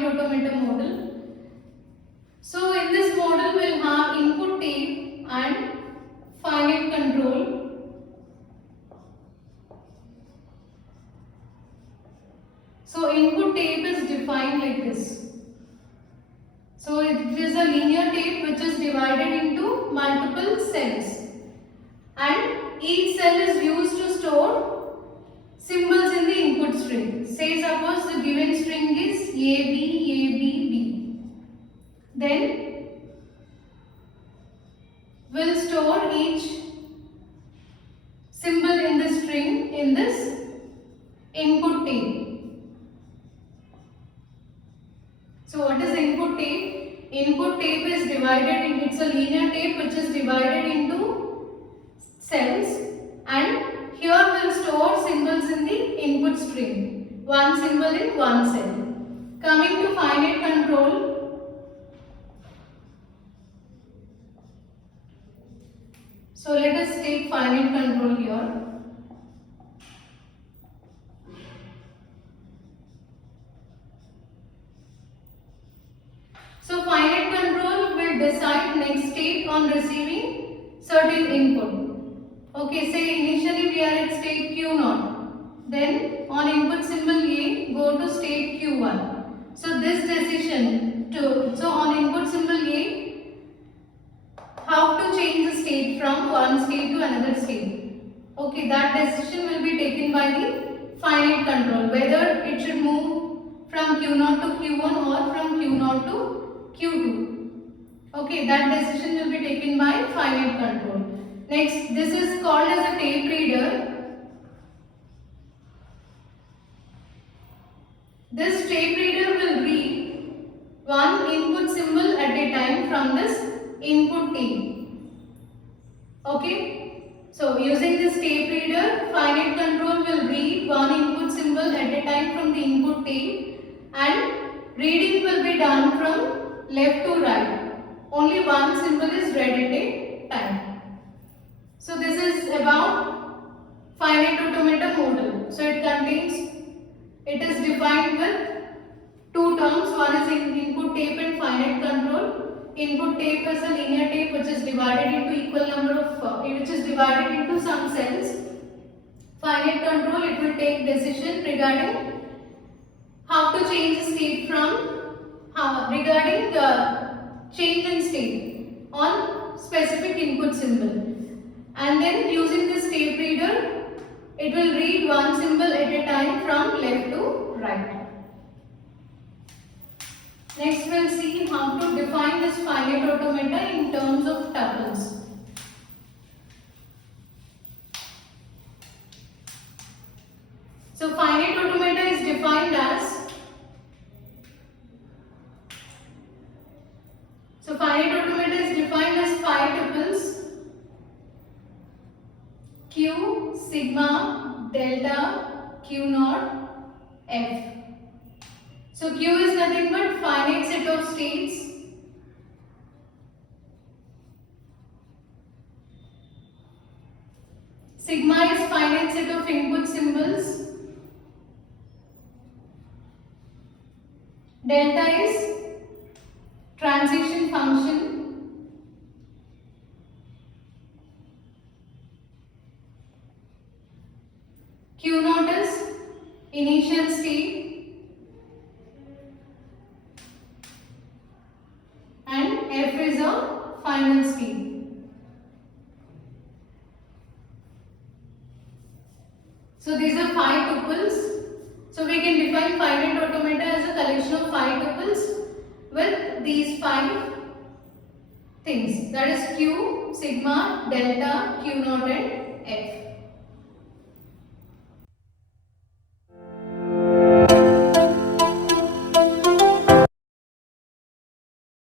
finite automata model. So in this model we'll have input tape and finite control. So input tape is defined like this. So it is a linear tape which is divided into multiple cells, and each cell is used to store symbols in the input string. Say suppose the given string is AB. Then we'll store each symbol in the string in this input tape. So what is input tape? Input tape is divided in, it's a linear tape which is divided into cells, and here we'll store symbols in the input string. One symbol in one cell. Coming to finite control. So let us take finite control here. So finite control will decide next state on receiving certain input. Okay, say initially we are at state Q0. Then on input symbol A, go to state Q1. So this decision so on input symbol A, how to change the state from one state to another state. Okay, that decision will be taken by the finite control, whether it should move from Q0 to Q1 or from Q0 to Q2. Okay, that decision will be taken by finite control. Next, this is called as a tape reader. This tape reader will read one input symbol at a time from this input tape. Okay, so using this tape reader, finite control will read one input symbol at a time from the input tape, and reading will be done from left to right. Only one symbol is read at a time. So this is about finite automata model. So it is defined with two terms. One is input tape and finite control. Input tape is a linear tape which is divided into equal number of which is divided into some cells. Finite control, it will take decision regarding how to change the state from regarding the change in state on specific input symbol, and then using this tape reader, it will read one symbol at a time from left to right. Next we'll see how to define this finite automata in terms of tuples. So finite automata is defined as finite automata is defined as 5 tuples Q, sigma, delta, Q0, F. So Q is nothing but finite set of states. Sigma is finite set of input symbols. Delta is transition function. Q0 is initial state, and F is a final state. So these are 5 tuples. So we can define finite automata as a collection of 5 tuples with these 5 things, that is Q, sigma, delta, Q0 and F.